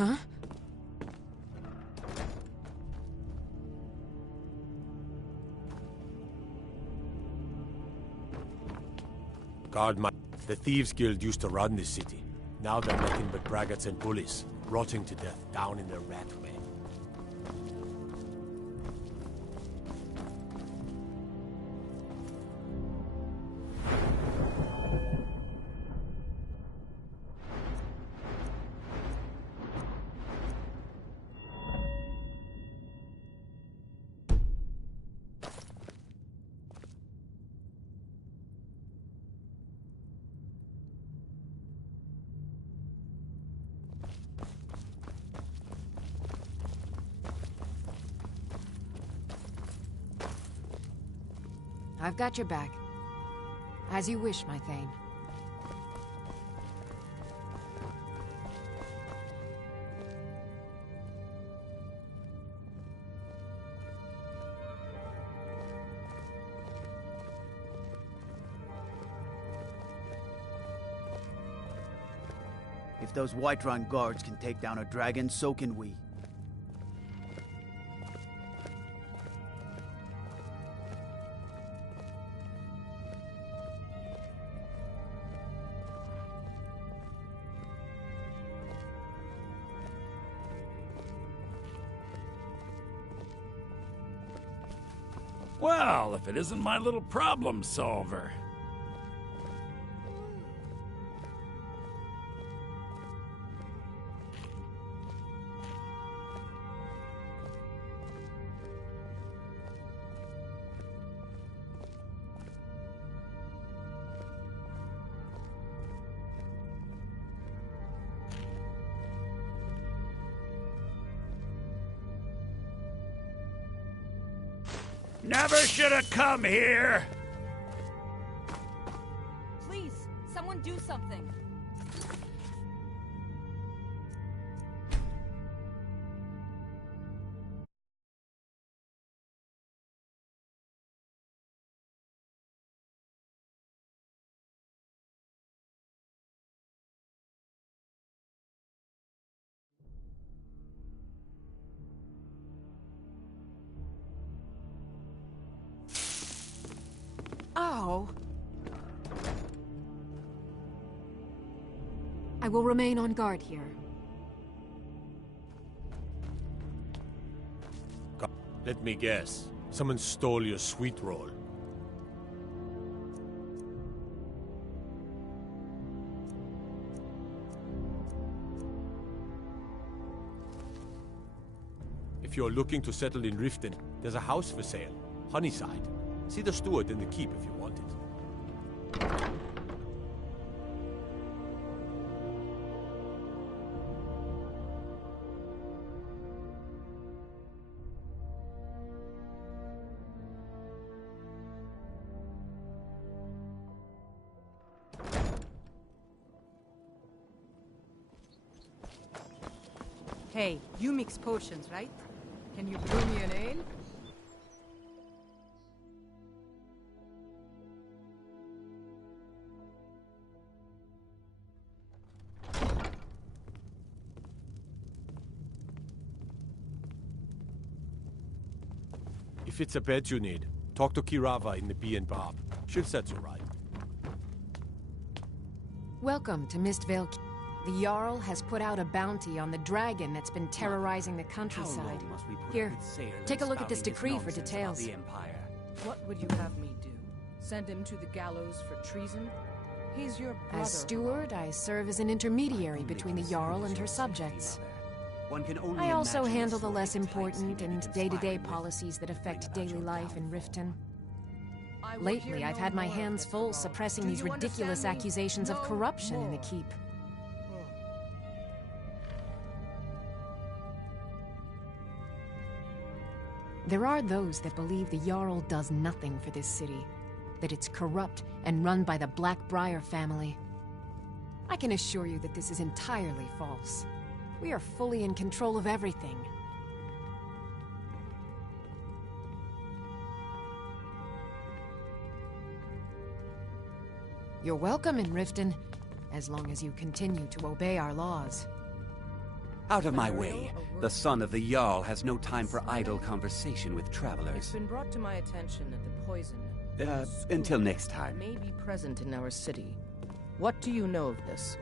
Huh? The Thieves Guild used to run this city. Now they're nothing but braggarts and bullies, rotting to death down in their rat way. I've got your back. As you wish, my Thane. If those Whiterun guards can take down a dragon, so can we. Well, if it isn't my little problem solver. Never should have come here! Please, someone do something. Oh. I will remain on guard here. Let me guess. Someone stole your sweet roll. If you're looking to settle in Riften, there's a house for sale. Honeyside. See the steward in the keep if you want it. Hey, you mix potions, right? Can you brew me an ale? If it's a bed you need, talk to Kirava in the Bee and Barb. She'll set you right. Welcome to Mistvale. The Jarl has put out a bounty on the dragon that's been terrorizing the countryside. Here, take a look at this decree for details. What would you have me do? Send him to the gallows for treason? He's your brother. As steward, I serve as an intermediary between the Jarl and her subjects. I also handle the less important and day-to-day policies that affect daily life in Riften. Lately, I've had my hands full suppressing these ridiculous accusations of corruption in the keep. There are those that believe the Jarl does nothing for this city, that it's corrupt and run by the Blackbriar family. I can assure you that this is entirely false. We are fully in control of everything. You're welcome in Riften, as long as you continue to obey our laws. Out of my way. The son of the Jarl has no time for idle conversation with It's travelers. been brought to my attention that the poison Until next time. may be present in our city. What do you know of this?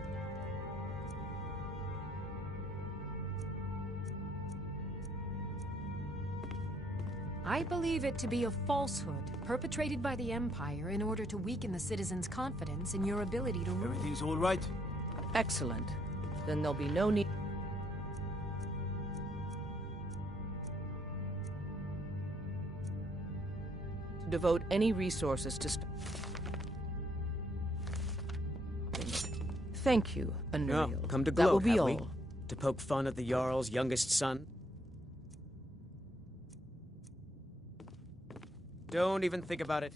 I believe it to be a falsehood perpetrated by the Empire in order to weaken the citizens' confidence in your ability to rule. Everything's all right? Excellent. Then there'll be no need to devote any resources to Thank you, Anuriel. No, come to that will gloat, be have all. we? To poke fun at the Jarl's youngest son? Don't even think about it.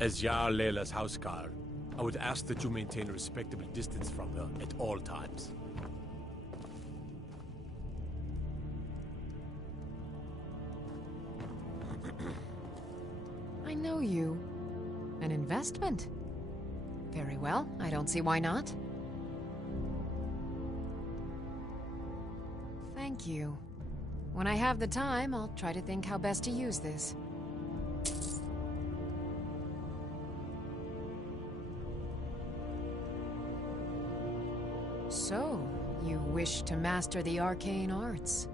As Jarl Layla's housecarl, I would ask that you maintain a respectable distance from her at all times. I know you. An investment? Very well, I don't see why not. Thank you. When I have the time, I'll try to think how best to use this. So, you wish to master the arcane arts?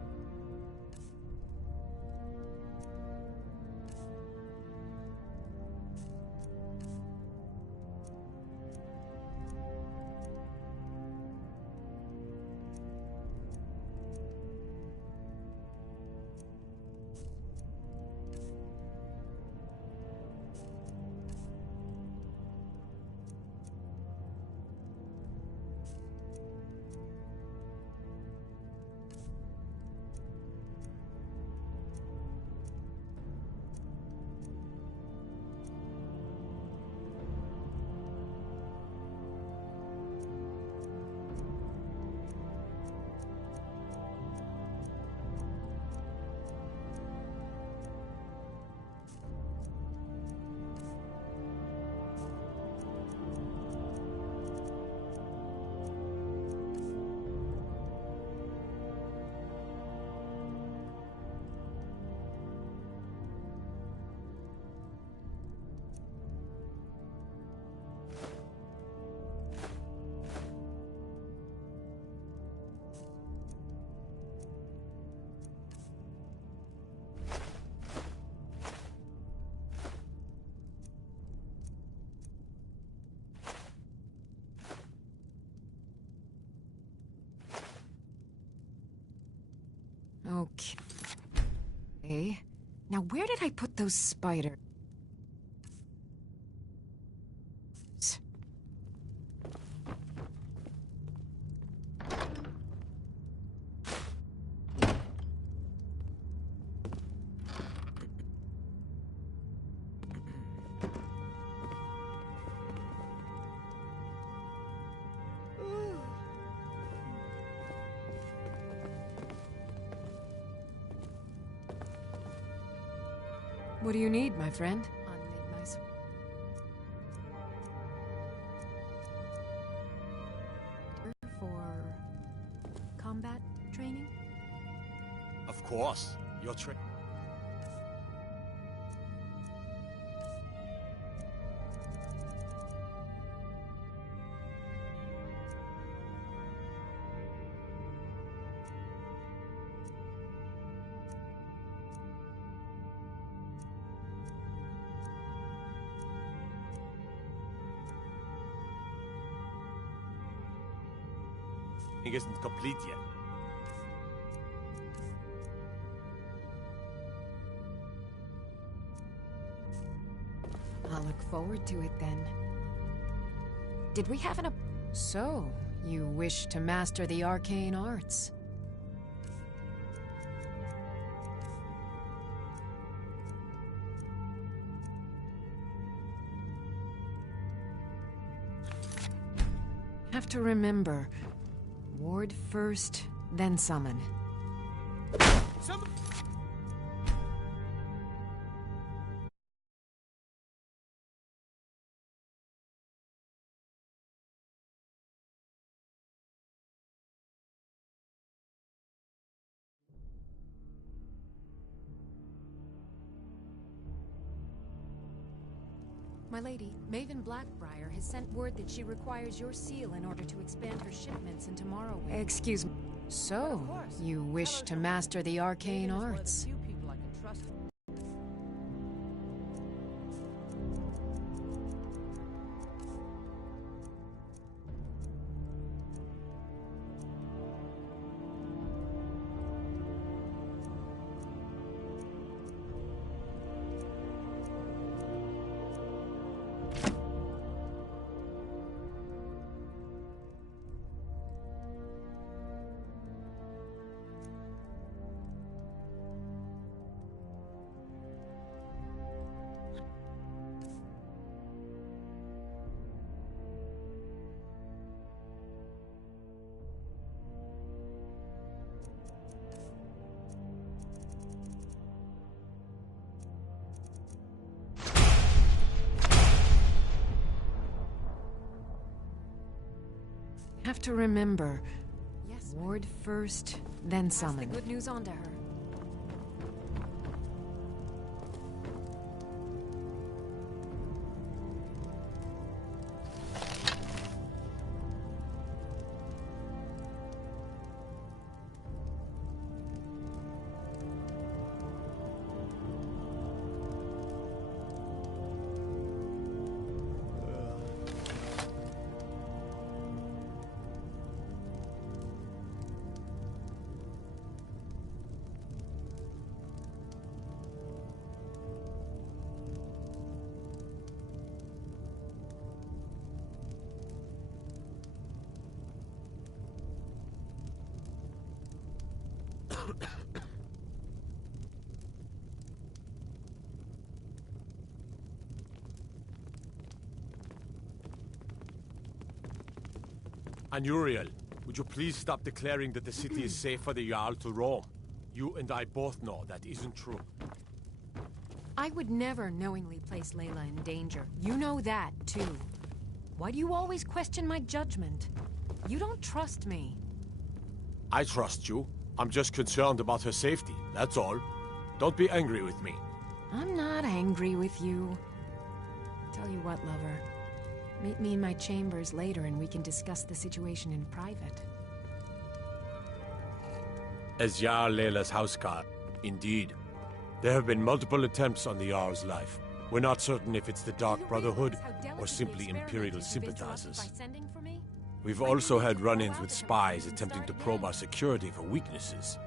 Okay. Now where did I put those spiders? What do you need, my friend? For combat training? Of course, your trick. Isn't complete yet. I'll look forward to it then. Did we have an So, you wish to master the arcane arts? Have to remember. Ward first, then summon. My lady, Maven Blackbriar has sent word that she requires your seal in order to expand her shipments into Morrowind. Excuse me. So, you wish to master the arcane arts? Few people I can trust. Have to remember. Yes. Ward first, then summon. Pass the good news on to her. And Uriel, would you please stop declaring that the city is safe for the Jarl to roam? You and I both know that isn't true. I would never knowingly place Layla in danger. You know that, too. Why do you always question my judgment? You don't trust me. I trust you. I'm just concerned about her safety, that's all. Don't be angry with me. I'm not angry with you. Tell you what, lover. Meet me in my chambers later and we can discuss the situation in private. As Jarl Layla's houseguard, indeed. There have been multiple attempts on the Jarl's life. We're not certain if it's the Dark Brotherhood or simply Imperial sympathizers. We've also had run-ins with spies attempting to probe our security for weaknesses.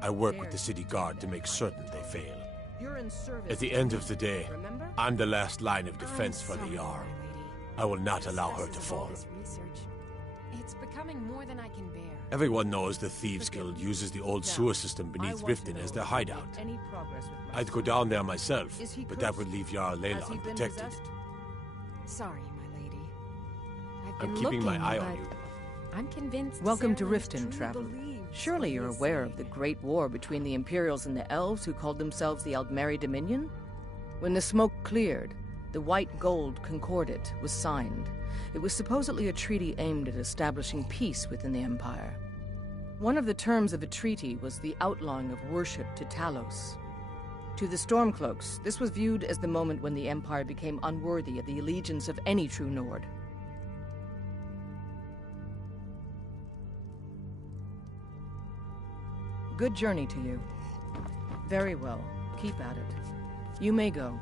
I work with the city guard to make certain they fail. At the end of the day, I'm the last line of defense for the Jarl. I will not allow her to fall. It's becoming more than I can bear. Everyone knows the Thieves Guild uses the old sewer system beneath Riften as their hideout. I'd go down there myself, but that would leave Jarl Layla unprotected. Sorry, my lady. I'm keeping my eye on you. I'm convinced. Welcome to Riften, traveler. Surely you're aware of the Great War between the Imperials and the Elves who called themselves the Aldmeri Dominion? When the smoke cleared, the White Gold Concordat was signed. It was supposedly a treaty aimed at establishing peace within the Empire. One of the terms of the treaty was the outlawing of worship to Talos. To the Stormcloaks, this was viewed as the moment when the Empire became unworthy of the allegiance of any true Nord. Good journey to you. Very well. Keep at it. You may go.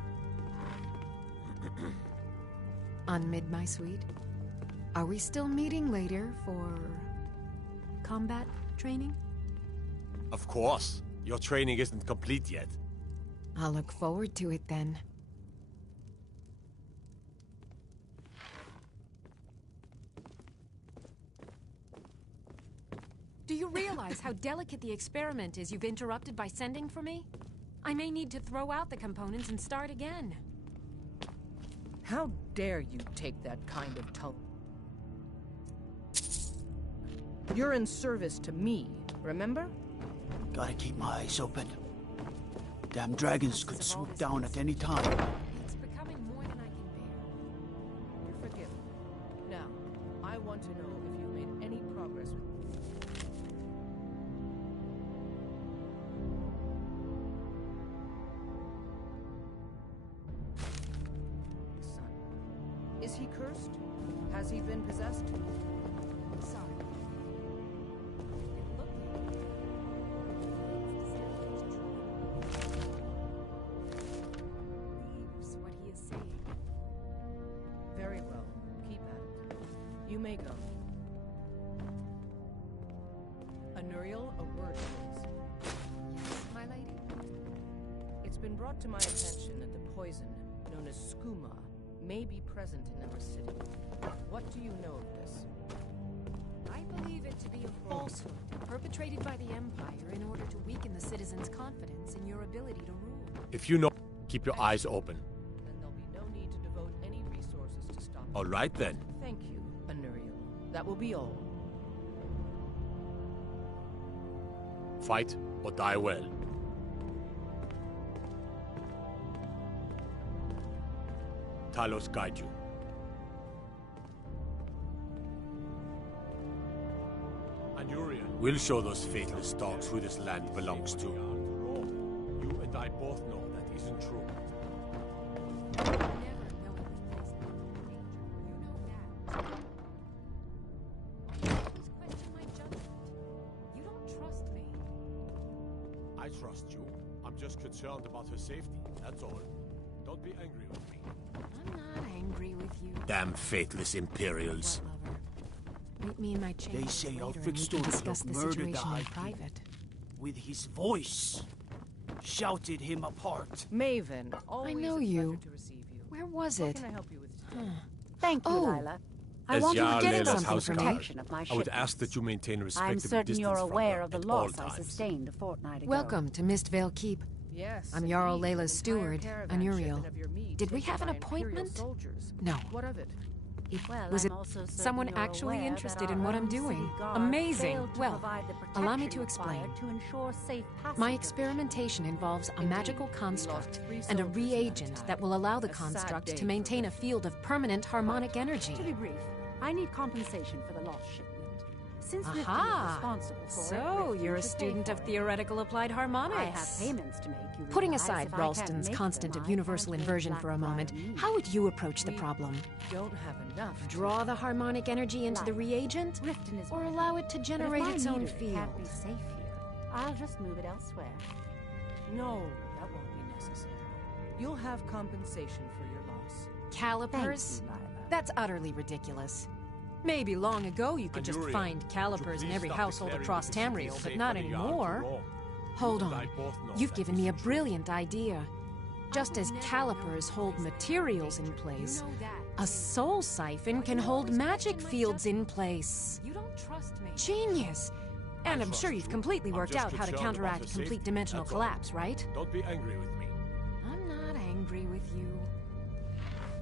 Unmid, my sweet. Are we still meeting later for combat training? Of course. Your training isn't complete yet. I'll look forward to it then. Do you realize how delicate the experiment is you've interrupted by sending for me? I may need to throw out the components and start again. How dare you take that kind of tone? You're in service to me, remember? Gotta keep my eyes open. Damn dragons could swoop down at any time. It's becoming more than I can bear. You're forgiven. Now, I want to know if you've made any progress with... Son. Is he cursed? Has he been possessed? Sorry. Believes what he is saying. Very well. Keep at it. You may go. Anuriel, a word, please. Yes, my lady? It's been brought to my attention that the poison, known as skooma, may be present in our city. What do you know of this? I believe it to be a falsehood perpetrated by the Empire in order to weaken the citizens' confidence in your ability to rule. If you know, keep your eyes open. Then there'll be no need to devote any resources to stop it. All right then. Thank you, Anuriel. That will be all. Fight or die well. Talos guide you. We'll show those faithless dogs who this land belongs to. You and I both know that isn't true. Never knowingly place them in danger. You know that. Please question my judgment. You don't trust me. I trust you. I'm just concerned about her safety, that's all. Don't be angry with me. I'm not angry with you. Damn faithless Imperials. What, lover? Meet me in my chamber They say later and Alfred we can Stormcloak discuss the murdered the situation High in King. private. With his voice. Shouted him apart. Maven, always know a you. pleasure to receive you. Where was What it? can I help you with today? Thank you, Oh. Lila. I As want you to Jarl get Layla's something house for guard, protection of my I would shipments. ask that you maintain a I'm respectable certain distance you're from aware her of the at all loss I times. sustained a fortnight ago. Welcome to Mistvale Keep. Yes. I'm Jarl indeed, Layla's an steward, entire caravan Anuriel. shipment of your meat Did we taken have an by Imperial appointment? soldiers. No. What of it? Well, Was I'm it also certain someone you're actually aware interested that in our what I'm own city doing? guard Amazing. failed to Well, provide the allow me protection to explain. required to ensure safe passage My of the experimentation involves a Indeed, magical we construct lost 3 and a soldiers in that reagent attack. that will allow the A sad construct day to for maintain a field of permanent harmonic energy. To be brief, I need compensation for the lost shipment. Since Riften is Aha! responsible for it, So, Riften you're a should pay student for of it. theoretical applied harmonics. I have payments to make, you Putting realize. aside If I can't Ralston's make constant them, of I universal can't make inversion for a moment, Blackbriar meat. how would you approach the We problem? Don't have enough. Draw the harmonic energy into the Like, reagent? Riften is Or my allow it to But if generate my its own meter field? can't be safe here, I'll just move it elsewhere. No, that won't be necessary. You'll have compensation for your loss. Calipers? Thank you, Lila. That's utterly ridiculous. Maybe long ago you could just Anuriel, find would calipers you in please every stop household declaring across that the city is Tamriel, but safe not for the Jarl to anymore. roam? Hold You and on. I both know You've that given me a isn't true. brilliant idea. Just as never calipers know hold who is materials in You place, know that. a soul siphon Why can do you hold always magic question my fields in place. You don't trust me. Genius! And I'm trust sure you've you. completely I'm worked just out how to concerned about counteract her complete safety, dimensional that's all. collapse, right? Don't be angry with me. I'm not angry with you.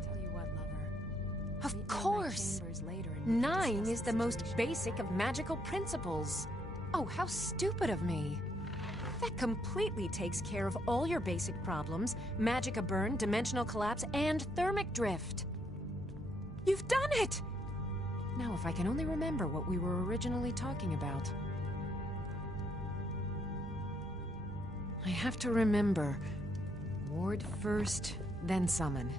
Tell you what, lover. Of Meet me in my course. chambers later and we can 9 discuss is the the most situation. basic of magical principles. Oh, how stupid of me. That completely takes care of all your basic problems: magicka burn, dimensional collapse, and thermic drift. You've done it! Now, if I can only remember what we were originally talking about. I have to remember. Ward first, then summon.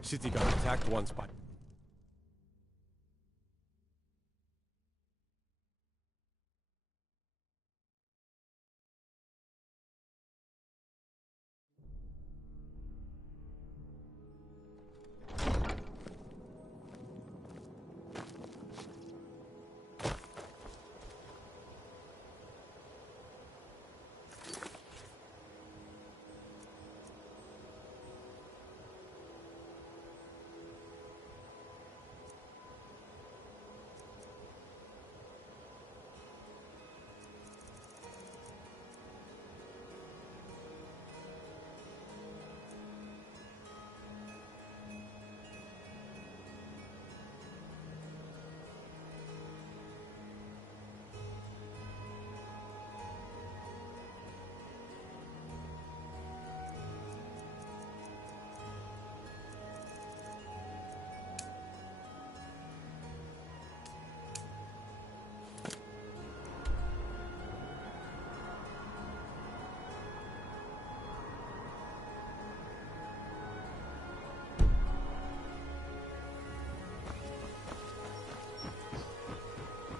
City got attacked once by...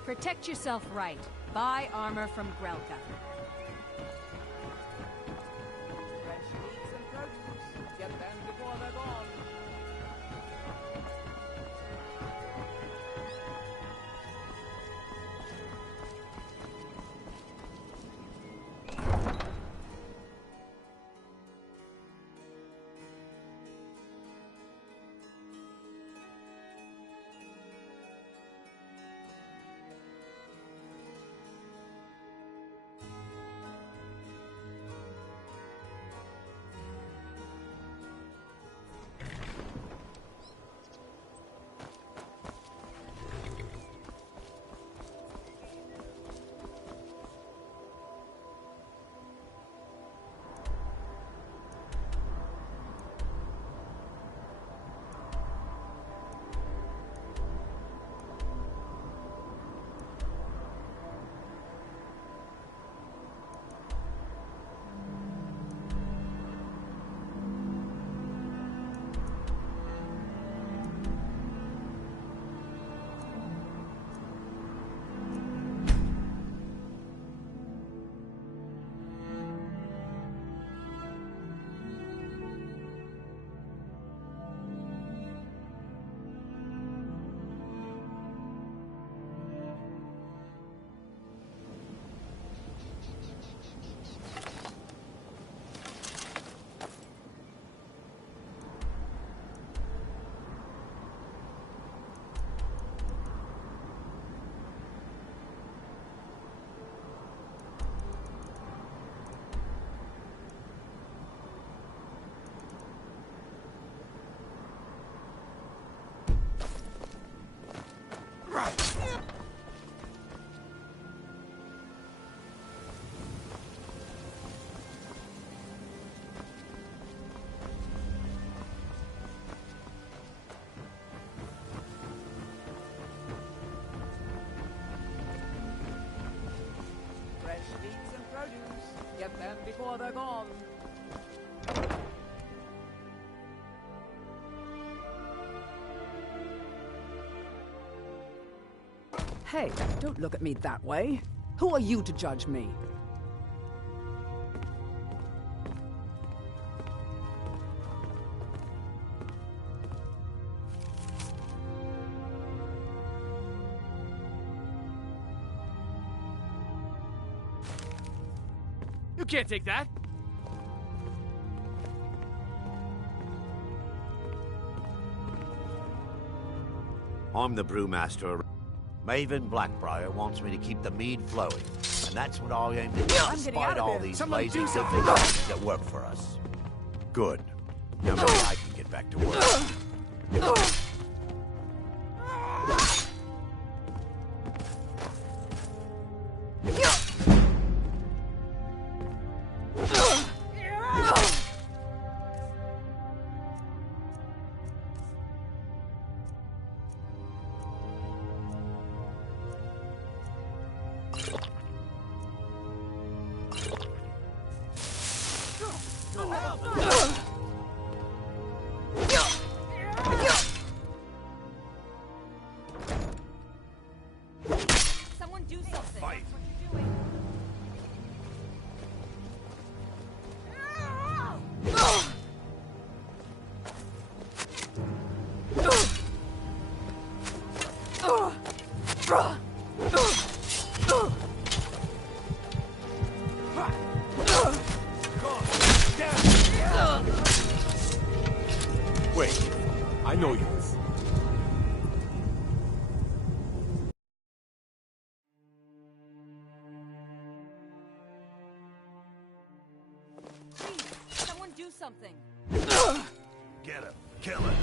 Protect yourself right. Buy armor from Grelka. Fresh meats and produce. Get them before they're gone. Fresh meats and produce. Get them before they're gone. Hey, don't look at me that way. Who are you to judge me? You can't take that! I'm the brewmaster. Maven Blackbriar wants me to keep the mead flowing, and that's what I aim to do, despite all these lazy difficulties that work for us. Good. Now maybe I can get back to work. Someone do something. Fight. Wait, I know you. Someone do something. Get him. Kill him.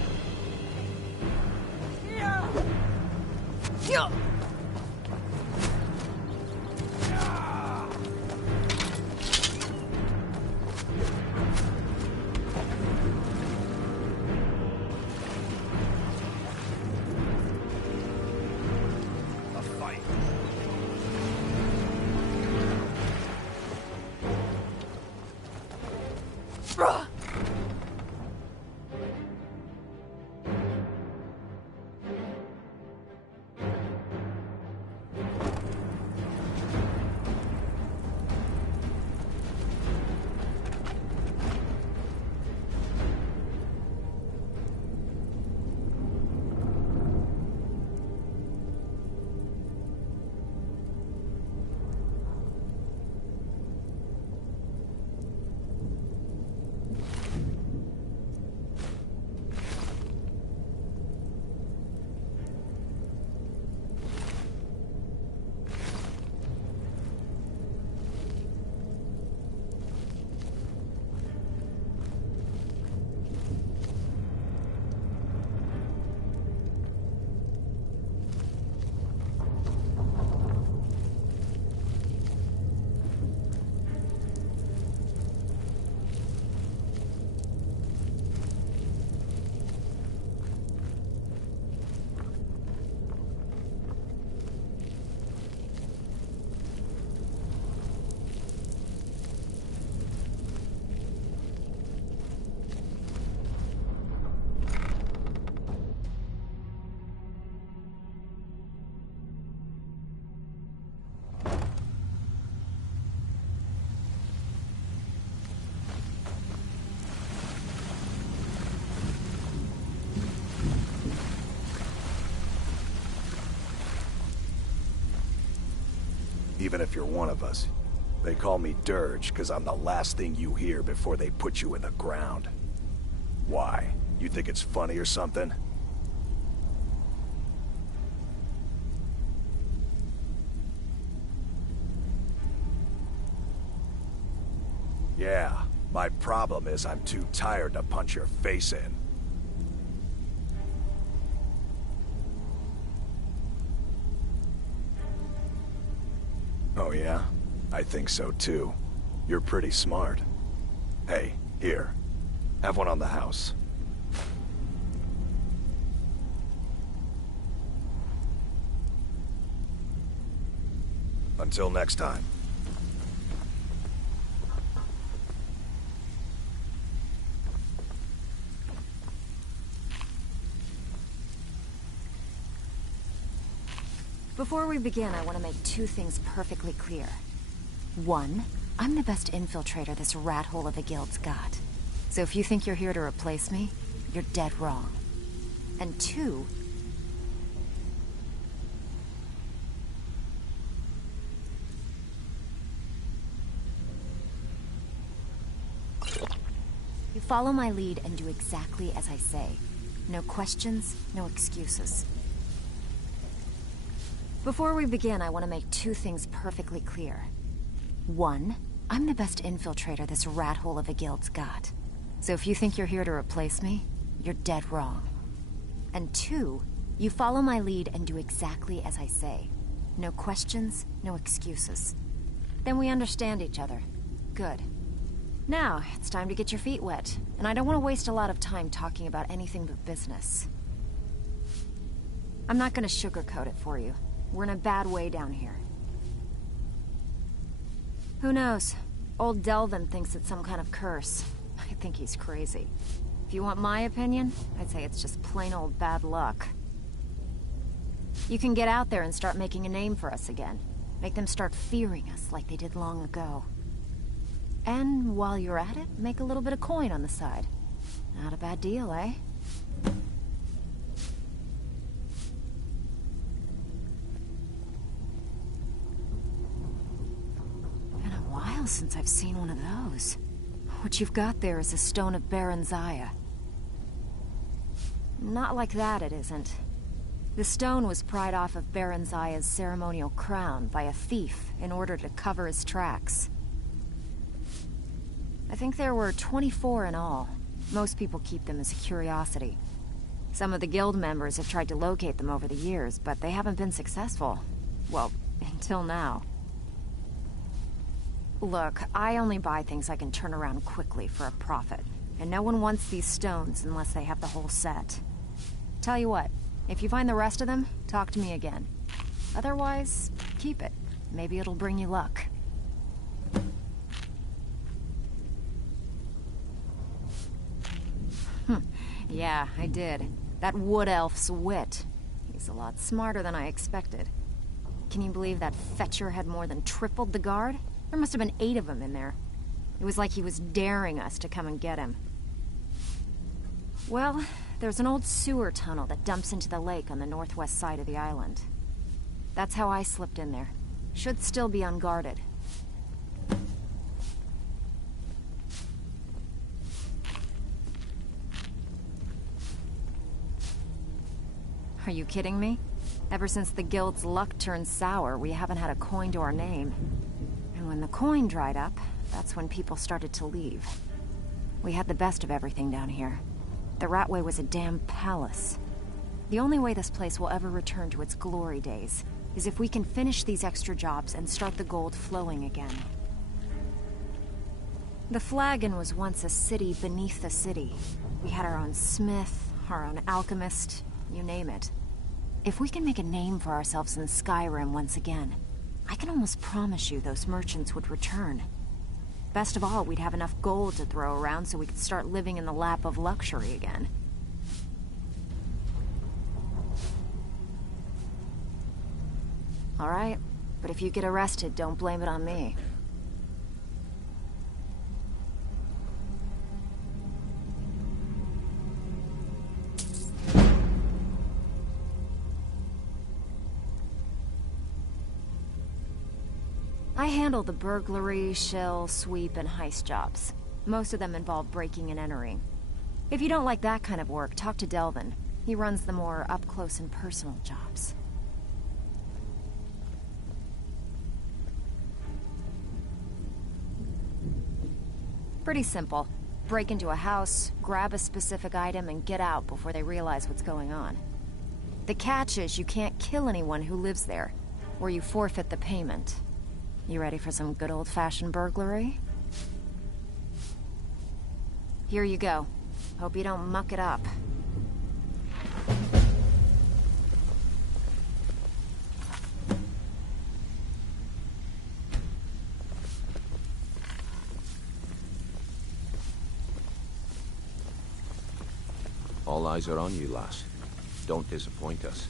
A fight. even if you're one of us. They call me Dirge because I'm the last thing you hear before they put you in the ground. Why? You think it's funny or something? Yeah, my problem is I'm too tired to punch your face in. Oh yeah? I think so too. You're pretty smart. Hey, here. Have one on the house. Until next time. Before we begin, I want to make two things perfectly clear. One, I'm the best infiltrator this rat hole of a guild's got. So if you think you're here to replace me, you're dead wrong. And two... you follow my lead and do exactly as I say. No questions, no excuses. Before we begin, I want to make two things perfectly clear. One, I'm the best infiltrator this rat hole of a guild's got. So if you think you're here to replace me, you're dead wrong. And two, you follow my lead and do exactly as I say. No questions, no excuses. Then we understand each other. Good. Now, it's time to get your feet wet, and I don't want to waste a lot of time talking about anything but business. I'm not going to sugarcoat it for you. We're in a bad way down here. Who knows? Old Delvin thinks it's some kind of curse. I think he's crazy. If you want my opinion, I'd say it's just plain old bad luck. You can get out there and start making a name for us again. Make them start fearing us like they did long ago. And while you're at it, make a little bit of coin on the side. Not a bad deal, eh? Since I've seen one of those. What you've got there is a stone of Baron Zaya. Not like that, it isn't. The stone was pried off of Baron Zaya's ceremonial crown by a thief in order to cover his tracks. I think there were 24 in all. Most people keep them as a curiosity. Some of the guild members have tried to locate them over the years, but they haven't been successful. Well, until now. Look, I only buy things I can turn around quickly for a profit. And no one wants these stones unless they have the whole set. Tell you what, if you find the rest of them, talk to me again. Otherwise, keep it. Maybe it'll bring you luck. Yeah, I did. That wood elf's wit. He's a lot smarter than I expected. Can you believe that fetcher had more than tripled the guard? There must have been 8 of them in there. It was like he was daring us to come and get him. Well, there's an old sewer tunnel that dumps into the lake on the northwest side of the island. That's how I slipped in there. Should still be unguarded. Are you kidding me? Ever since the guild's luck turned sour, we haven't had a coin to our name. And when the coin dried up, that's when people started to leave. We had the best of everything down here. The Ratway was a damn palace. The only way this place will ever return to its glory days is if we can finish these extra jobs and start the gold flowing again. The Flagon was once a city beneath the city. We had our own smith, our own alchemist, you name it. If we can make a name for ourselves in Skyrim once again, I can almost promise you those merchants would return. Best of all, we'd have enough gold to throw around so we could start living in the lap of luxury again. All right, but if you get arrested, don't blame it on me. I handle the burglary, shell, sweep, and heist jobs. Most of them involve breaking and entering. If you don't like that kind of work, talk to Delvin. He runs the more up-close and personal jobs. Pretty simple. Break into a house, grab a specific item, and get out before they realize what's going on. The catch is you can't kill anyone who lives there, or you forfeit the payment. You ready for some good old-fashioned burglary? Here you go. Hope you don't muck it up. All eyes are on you, lass. Don't disappoint us.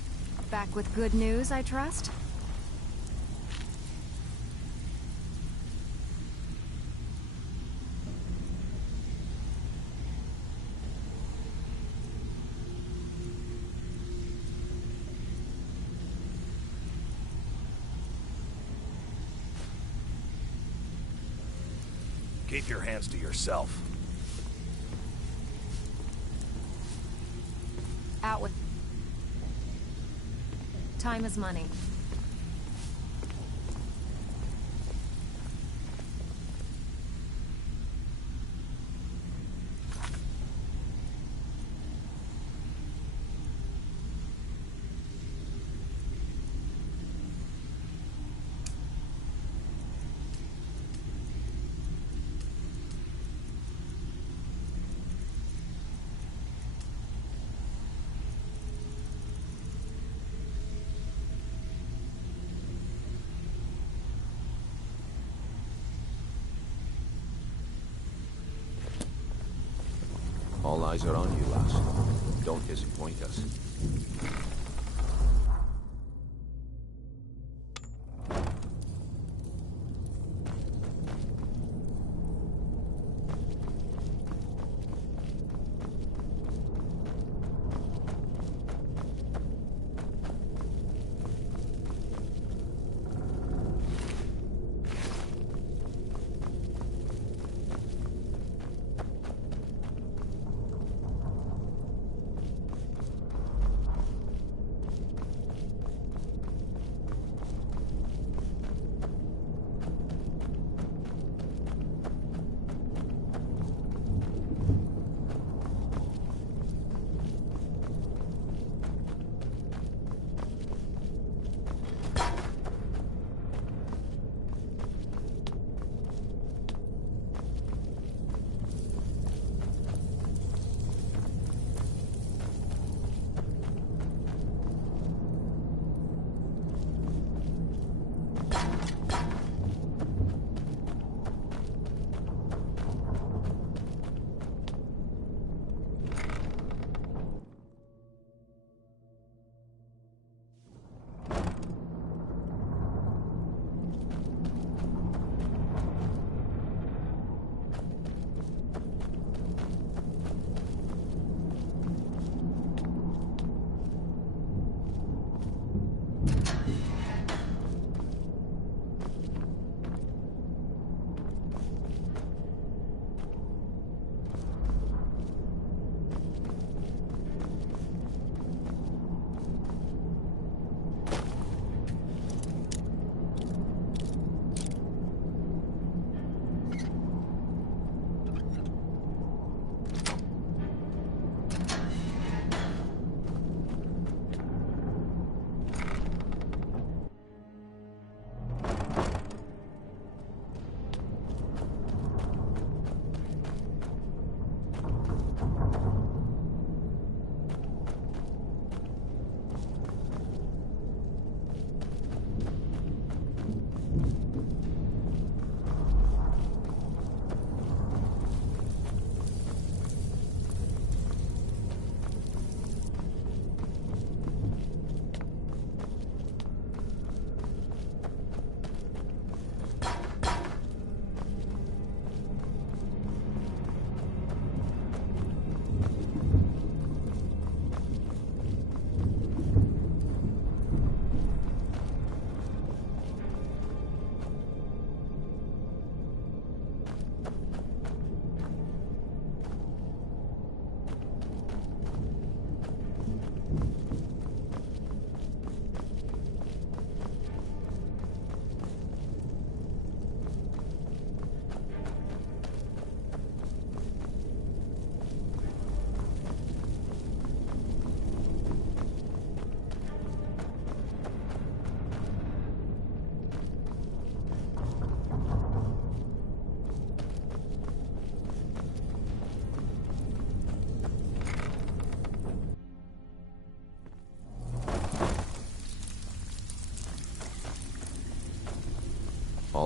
Back with good news, I trust? Keep your hands to yourself. Out with... Time is money. All eyes are on you, lass. Don't disappoint us.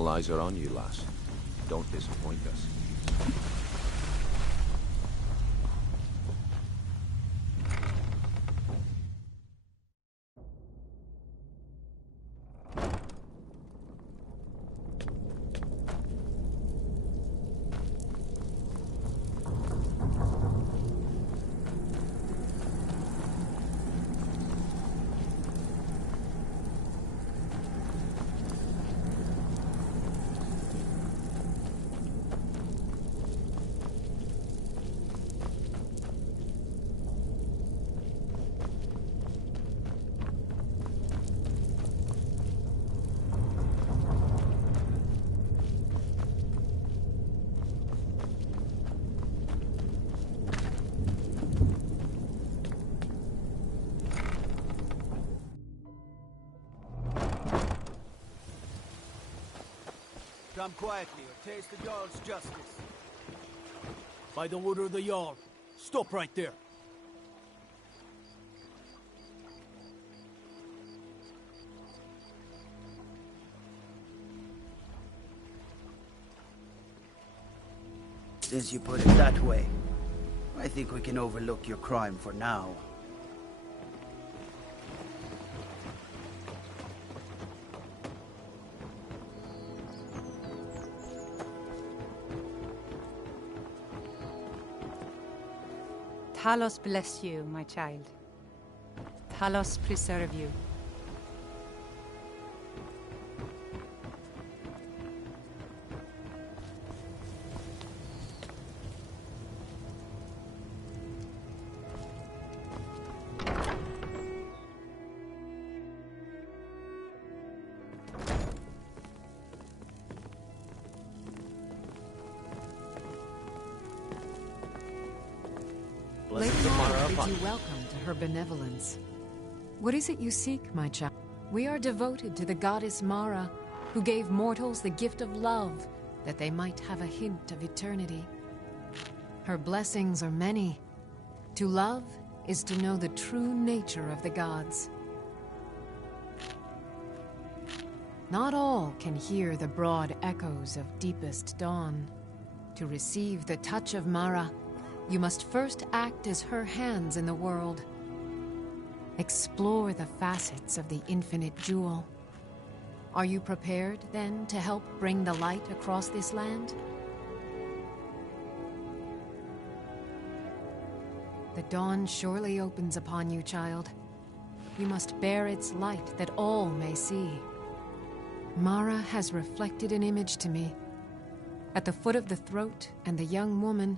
All eyes are on you, lass. Don't disappoint us. Come quietly or taste the Jarl's justice. By the order of the Jarl, stop right there. Since you put it that way, I think we can overlook your crime for now. Talos bless you, my child. Talos preserve you. Lady Mara bids you welcome to her benevolence. What is it you seek, my child? We are devoted to the goddess Mara, who gave mortals the gift of love, that they might have a hint of eternity. Her blessings are many. To love is to know the true nature of the gods. Not all can hear the broad echoes of deepest dawn. To receive the touch of Mara, you must first act as her hands in the world. Explore the facets of the infinite jewel. Are you prepared, then, to help bring the light across this land? The dawn surely opens upon you, child. You must bear its light that all may see. Mara has reflected an image to me. At the foot of the throat and the young woman,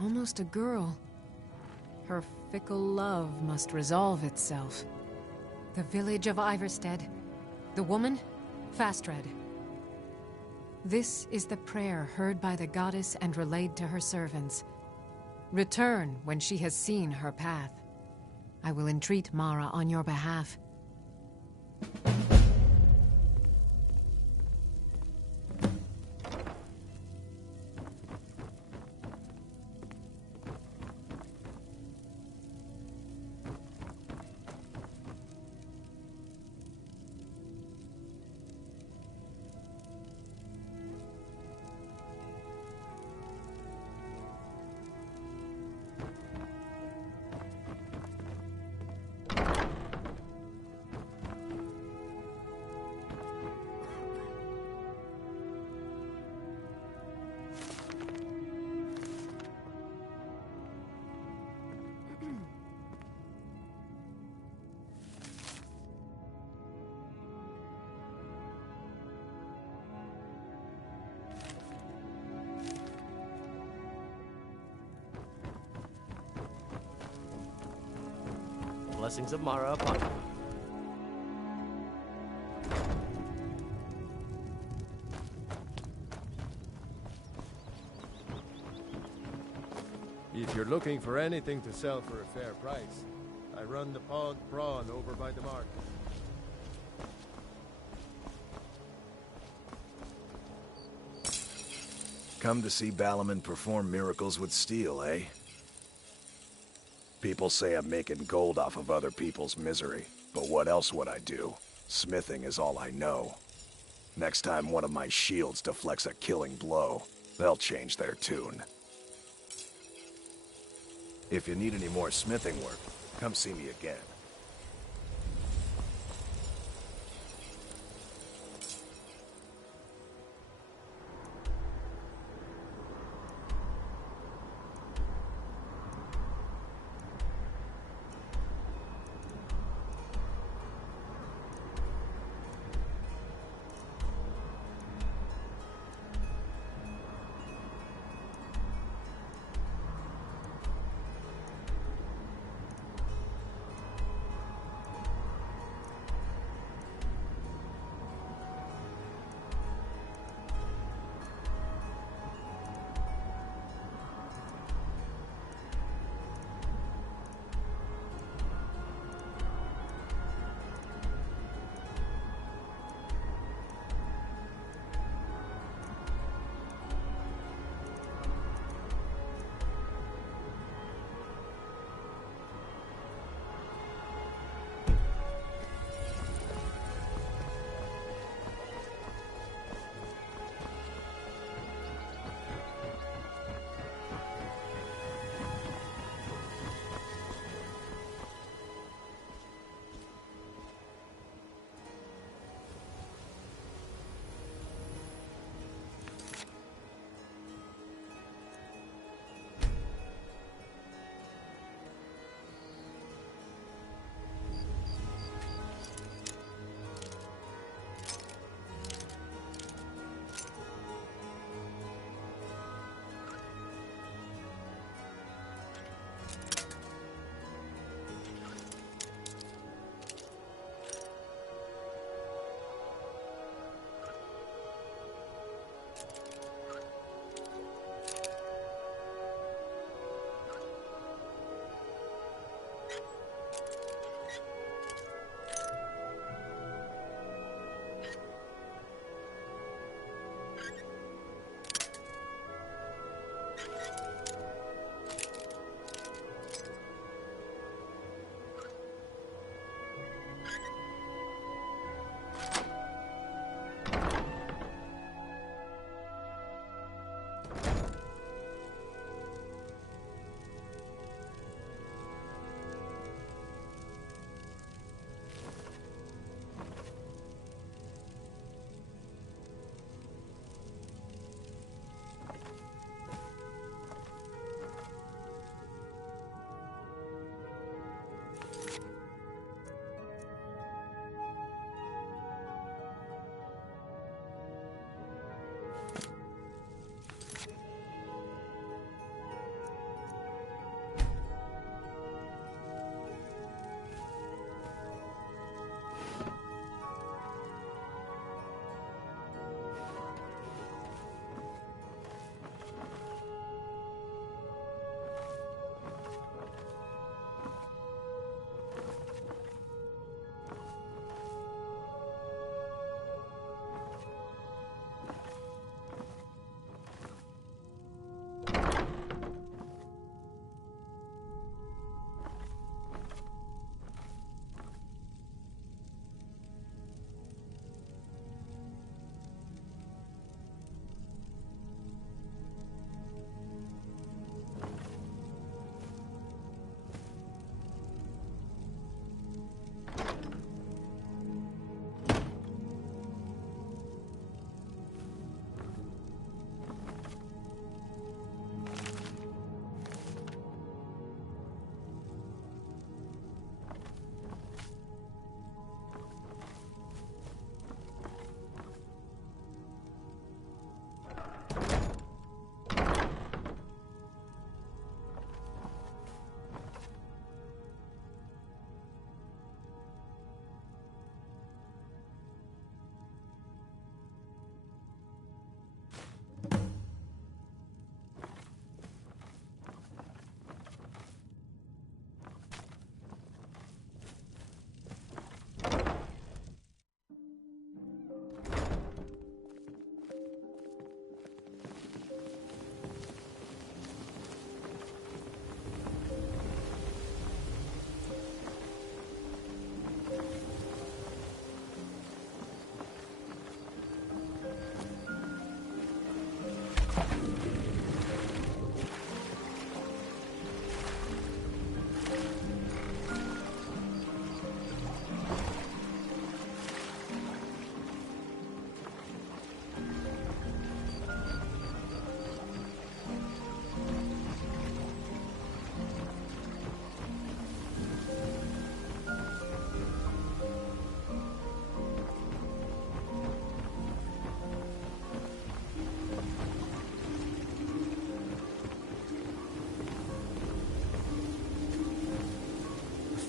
almost a girl. Her fickle love must resolve itself. The village of Iverstead. The woman, Fastred. This is the prayer heard by the goddess and relayed to her servants. Return when she has seen her path. I will entreat Mara on your behalf. Blessings of Mara upon you. If you're looking for anything to sell for a fair price, I run the Pond Prawn over by the market. Come to see Balaman perform miracles with steel, eh? People say I'm making gold off of other people's misery, but what else would I do? Smithing is all I know. Next time one of my shields deflects a killing blow, they'll change their tune. If you need any more smithing work, come see me again.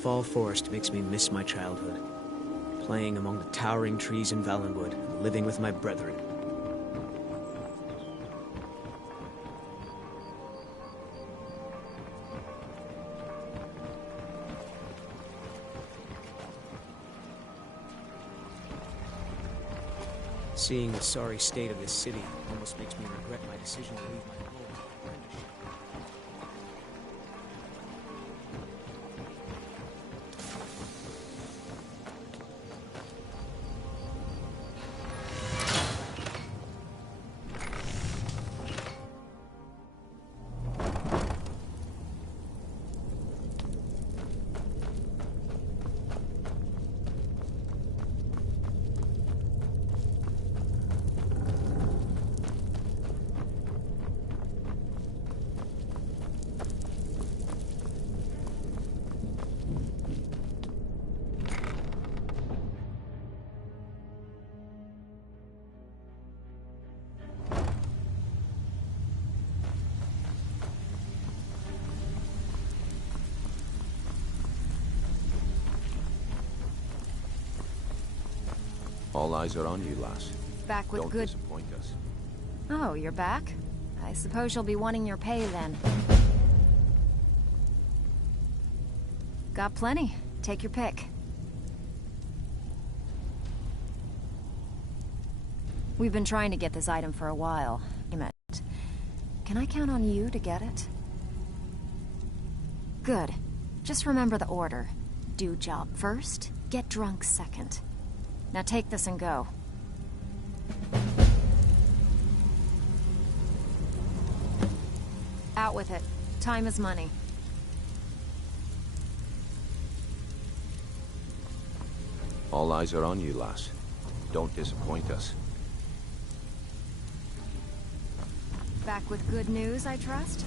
Fall Forest makes me miss my childhood. Playing among the towering trees in Valenwood, and living with my brethren. Seeing the sorry state of this city almost makes me regret my decision to leave my home. All eyes are on you, lass. Back with Don't good... disappoint us. Oh, you're back? I suppose you'll be wanting your pay then. Got plenty. Take your pick. We've been trying to get this item for a while. Can I count on you to get it? Good. Just remember the order. Do job first, get drunk second. Now take this and go. Out with it. Time is money. All eyes are on you, lass. Don't disappoint us. Back with good news, I trust?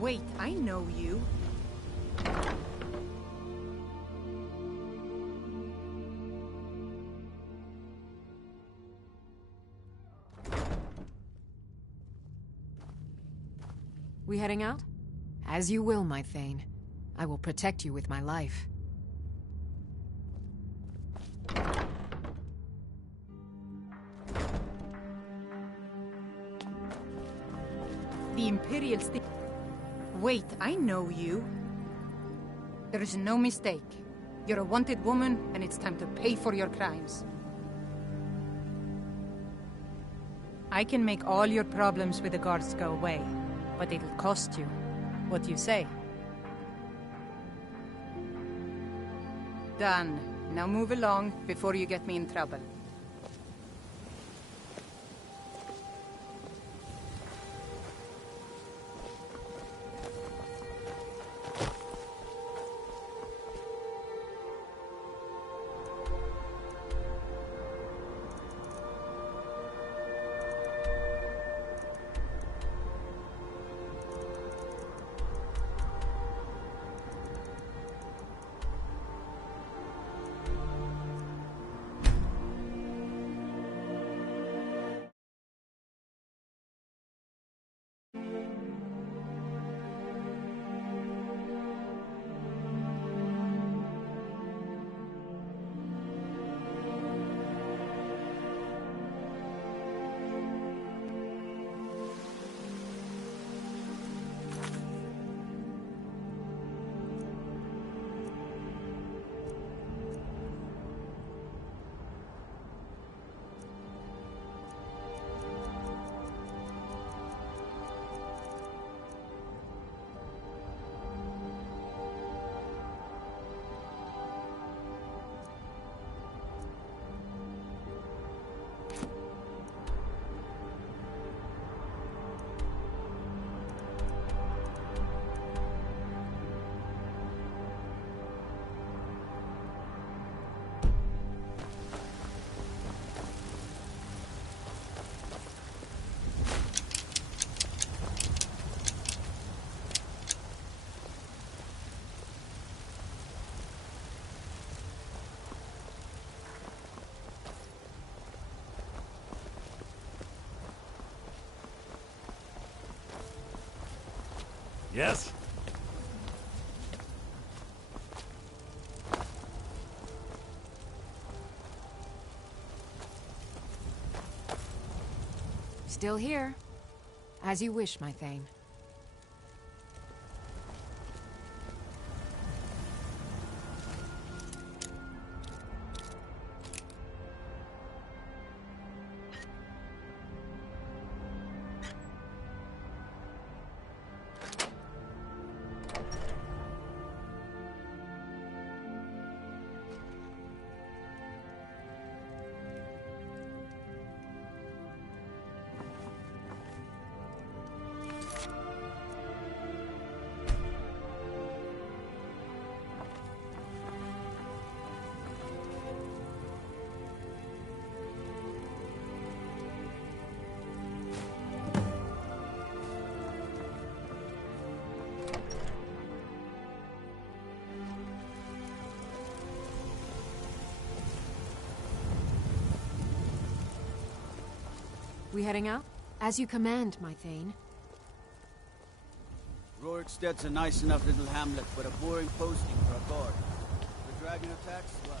Wait, I know you. We heading out? As you will, my Thane. I will protect you with my life. The Imperial State... Wait, I know you. There is no mistake. You're a wanted woman, and it's time to pay for your crimes. I can make all your problems with the guards go away, but it'll cost you. What do you say? Done. Now move along before you get me in trouble. Yes? Still here. As you wish, my Thane. We heading out? As you command, my Thane. Rorikstead's a nice enough little hamlet, but a boring posting for a guard. The dragon attacks, well...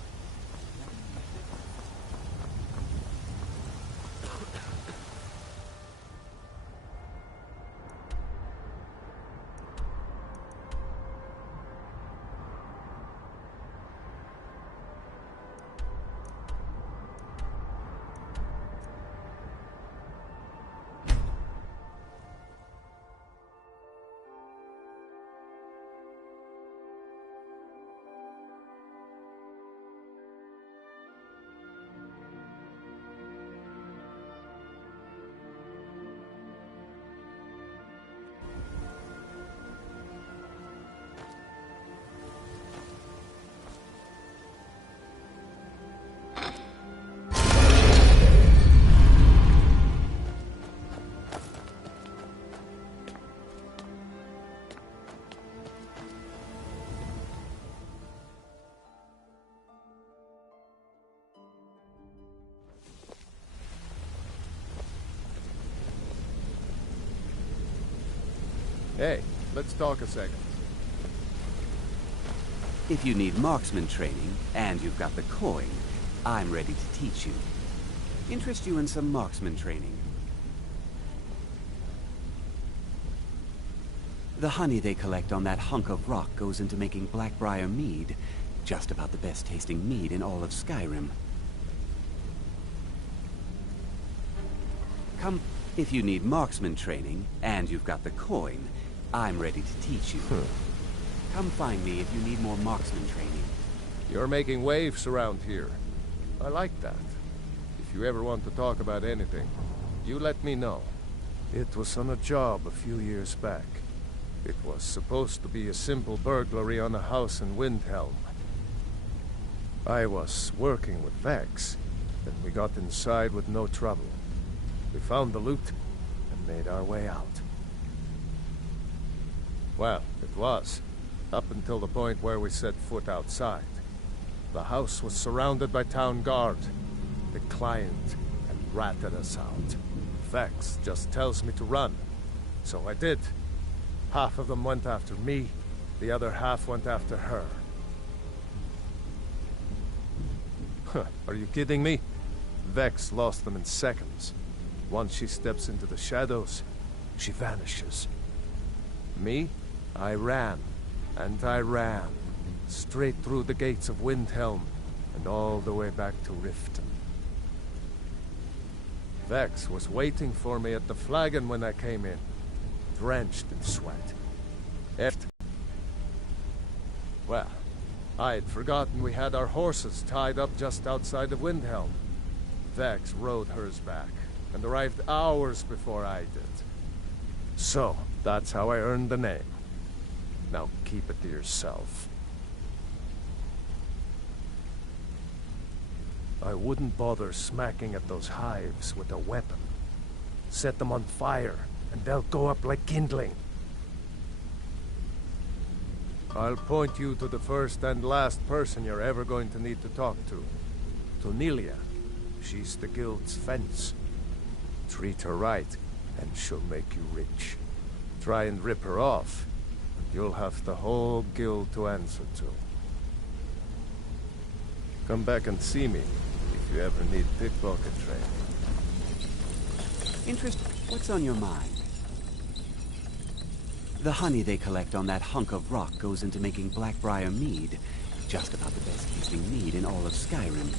Hey, let's talk a second. If you need marksman training, and you've got the coin, I'm ready to teach you. Interest you in some marksman training? The honey they collect on that hunk of rock goes into making Blackbriar mead. Just about the best tasting mead in all of Skyrim. Come, if you need marksman training, and you've got the coin, I'm ready to teach you. Come find me if you need more marksman training. You're making waves around here. I like that. If you ever want to talk about anything, you let me know. It was on a job a few years back. It was supposed to be a simple burglary on a house in Windhelm. I was working with Vex, and we got inside with no trouble. We found the loot and made our way out. Well, it was, up until the point where we set foot outside. The house was surrounded by town guard. They climbed and ratted us out. Vex just tells me to run, so I did. Half of them went after me, the other half went after her. Are you kidding me? Vex lost them in seconds. Once she steps into the shadows, she vanishes. Me? I ran, and I ran, straight through the gates of Windhelm, and all the way back to Riften. Vex was waiting for me at the flagon when I came in, drenched in sweat. Well, I had forgotten we had our horses tied up just outside of Windhelm. Vex rode hers back, and arrived hours before I did. So, that's how I earned the name. Now keep it to yourself. I wouldn't bother smacking at those hives with a weapon. Set them on fire, and they'll go up like kindling. I'll point you to the first and last person you're ever going to need to talk to. To Nelia. She's the guild's fence. Treat her right, and she'll make you rich. Try and rip her off, and you'll have the whole guild to answer to. Come back and see me if you ever need pickpocket training. What's on your mind? The honey they collect on that hunk of rock goes into making Blackbriar mead. Just about the best tasting mead in all of Skyrim.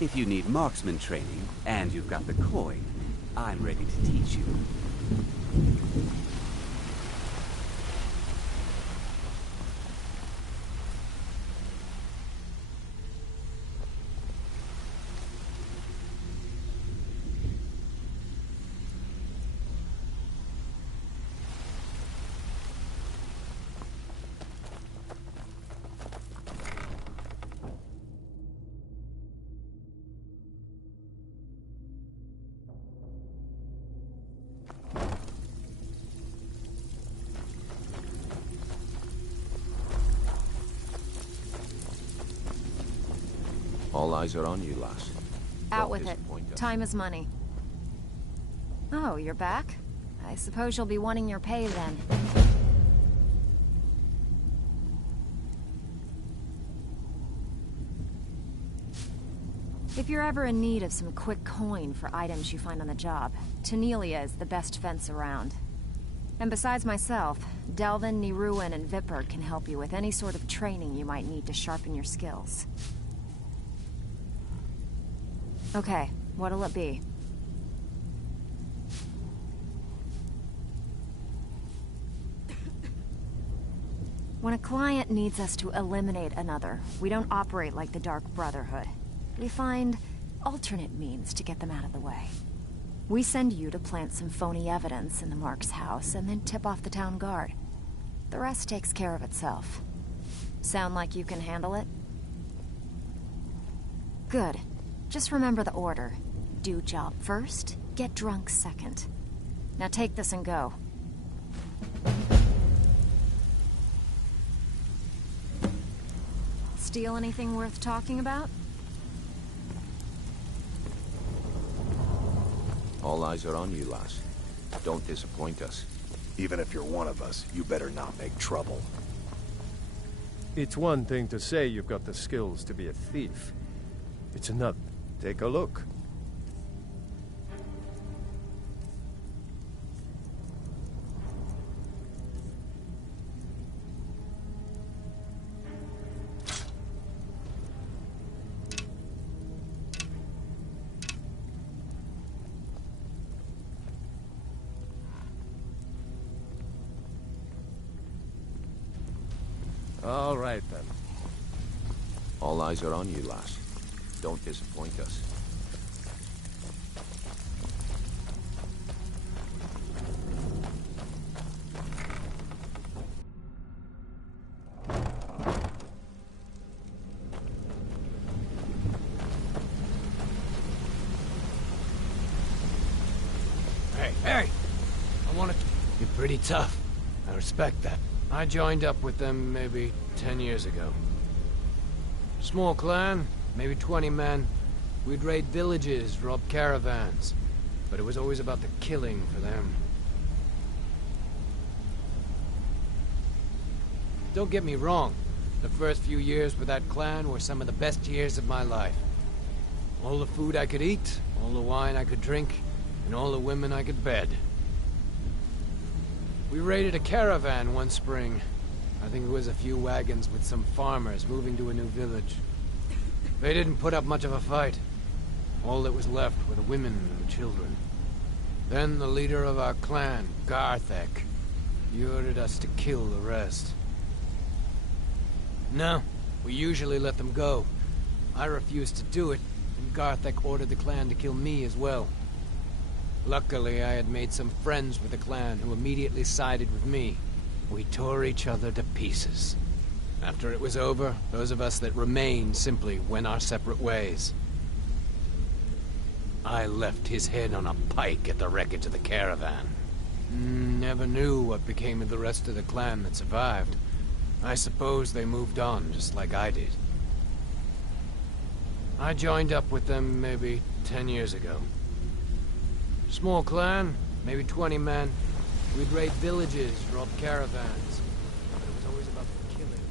If you need marksman training, and you've got the coin, I'm ready to teach you. All eyes are on you, lass. Out with it. Time is money. Oh, you're back? I suppose you'll be wanting your pay then. If you're ever in need of some quick coin for items you find on the job, Tanelia is the best fence around. And besides myself, Delvin, Niruin, and Vipper can help you with any sort of training you might need to sharpen your skills. Okay, what'll it be? When a client needs us to eliminate another, we don't operate like the Dark Brotherhood. We find alternate means to get them out of the way. We send you to plant some phony evidence in the Mark's house and then tip off the town guard. The rest takes care of itself. Sound like you can handle it? Good. Just remember the order. Do job first, get drunk second. Now take this and go. Steal anything worth talking about? All eyes are on you, lass. Don't disappoint us. Even if you're one of us, you better not make trouble. It's one thing to say you've got the skills to be a thief. It's another. Take a look. All right, then. All eyes are on you, lass. Don't disappoint us. Hey! I want to... You're pretty tough. I respect that. I joined up with them maybe 10 years ago. Small clan, maybe 20 men. We'd raid villages, rob caravans. But it was always about the killing for them. Don't get me wrong. The first few years with that clan were some of the best years of my life. All the food I could eat, all the wine I could drink, and all the women I could bed. We raided a caravan one spring. I think it was a few wagons with some farmers moving to a new village. They didn't put up much of a fight. All that was left were the women and children. Then the leader of our clan, Garthek, he ordered us to kill the rest. No, we usually let them go. I refused to do it, and Garthek ordered the clan to kill me as well. Luckily, I had made some friends with the clan who immediately sided with me. We tore each other to pieces. After it was over, those of us that remained simply went our separate ways. I left his head on a pike at the wreckage of the caravan. Never knew what became of the rest of the clan that survived. I suppose they moved on, just like I did. I joined up with them maybe 10 years ago. Small clan, maybe 20 men. We'd raid villages, rob caravans. But it was always about the killing.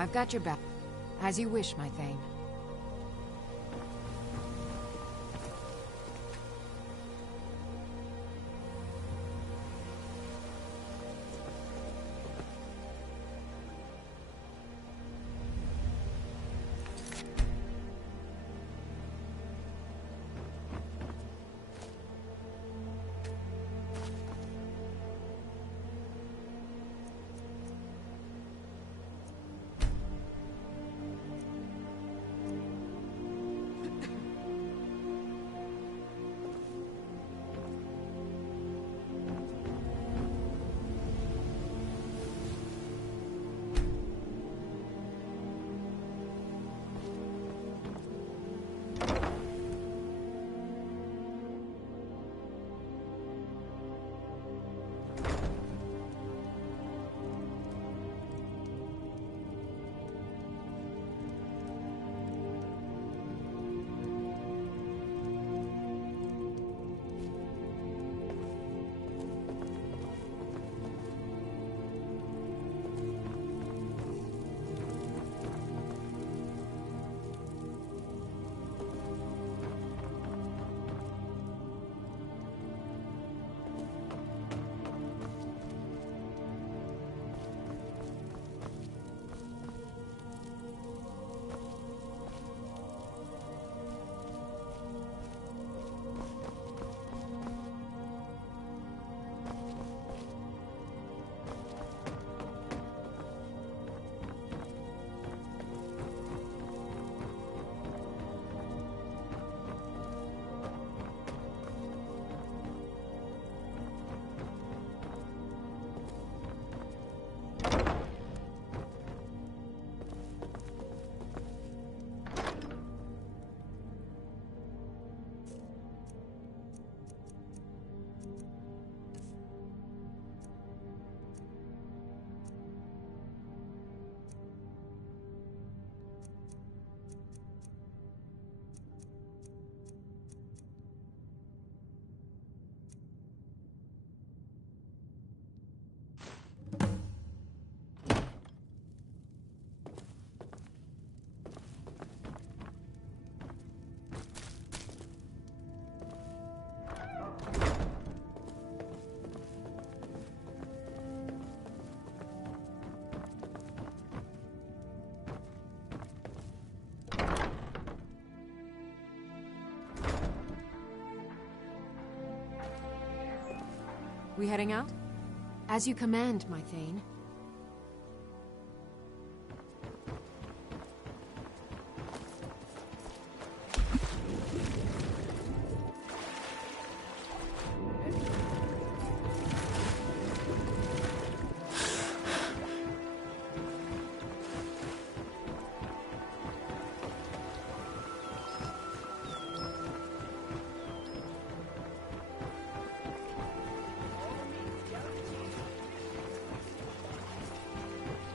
I've got your back. As you wish, my Thane. We heading out? As you command, my Thane.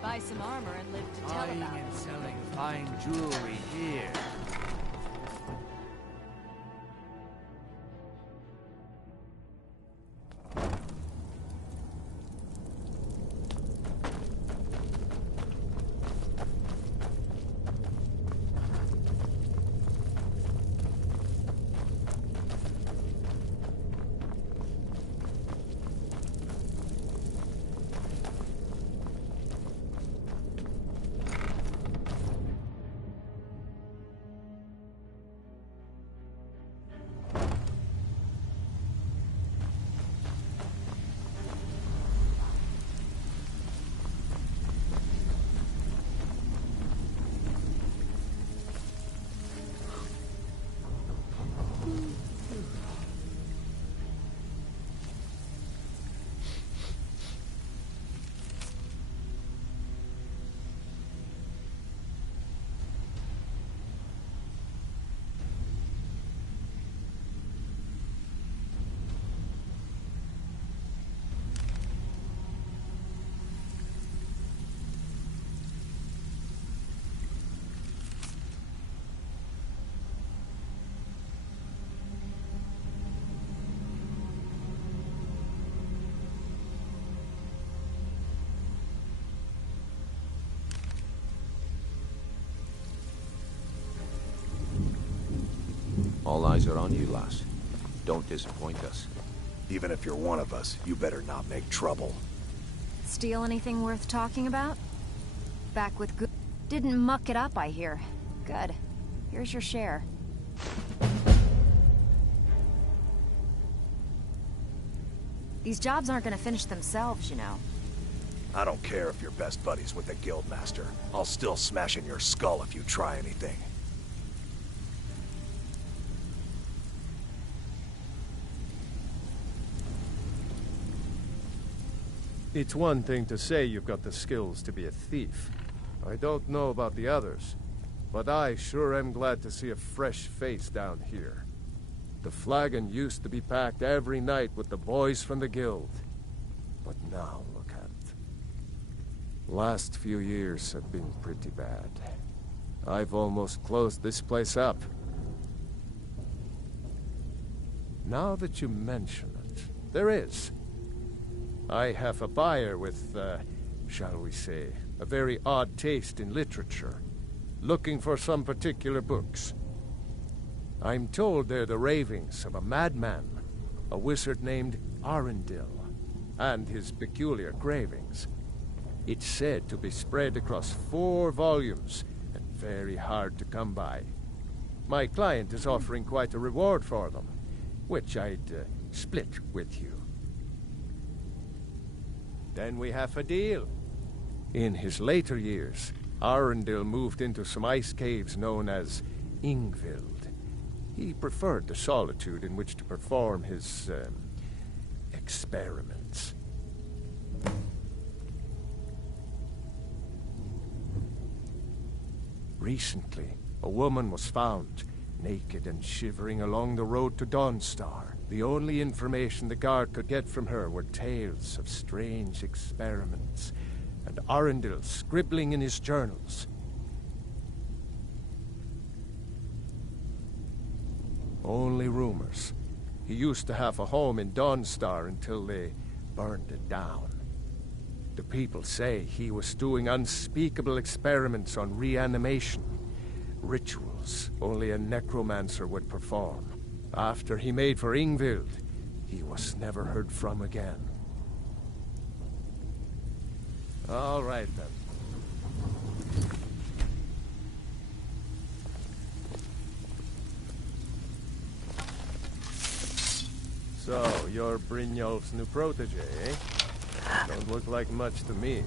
Buy some armor and live to tell Buying about it. and selling fine jewelry here. All eyes are on you, lass. Don't disappoint us. Even if you're one of us, you better not make trouble. Steal anything worth talking about? Back with good... Didn't muck it up, I hear. Good. Here's your share. These jobs aren't gonna finish themselves, you know. I don't care if you're best buddies with the Guildmaster. I'll still smash in your skull if you try anything. It's one thing to say you've got the skills to be a thief. I don't know about the others, but I sure am glad to see a fresh face down here. The flagon used to be packed every night with the boys from the guild. But now look at it. Last few years have been pretty bad. I've almost closed this place up. Now that you mention it, there is. I have a buyer with, shall we say, a very odd taste in literature, looking for some particular books. I'm told they're the ravings of a madman, a wizard named Arundel, and his peculiar cravings. It's said to be spread across 4 volumes, and very hard to come by. My client is offering quite a reward for them, which I'd split with you. Then we have a deal. In his later years, Arundel moved into some ice caves known as Ingvild. He preferred the solitude in which to perform his, experiments. Recently, a woman was found, naked and shivering along the road to Dawnstar. The only information the guard could get from her were tales of strange experiments, and Arundel scribbling in his journals. Only rumors. He used to have a home in Dawnstar until they burned it down. The people say he was doing unspeakable experiments on reanimation, rituals only a necromancer would perform. After he made for Ingvild, he was never heard from again. All right, then. So, you're Brynjolf's new protege, eh? Don't look like much to me.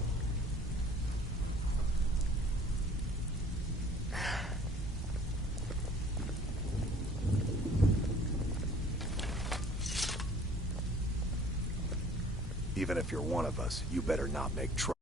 Even if you're one of us, you better not make trouble.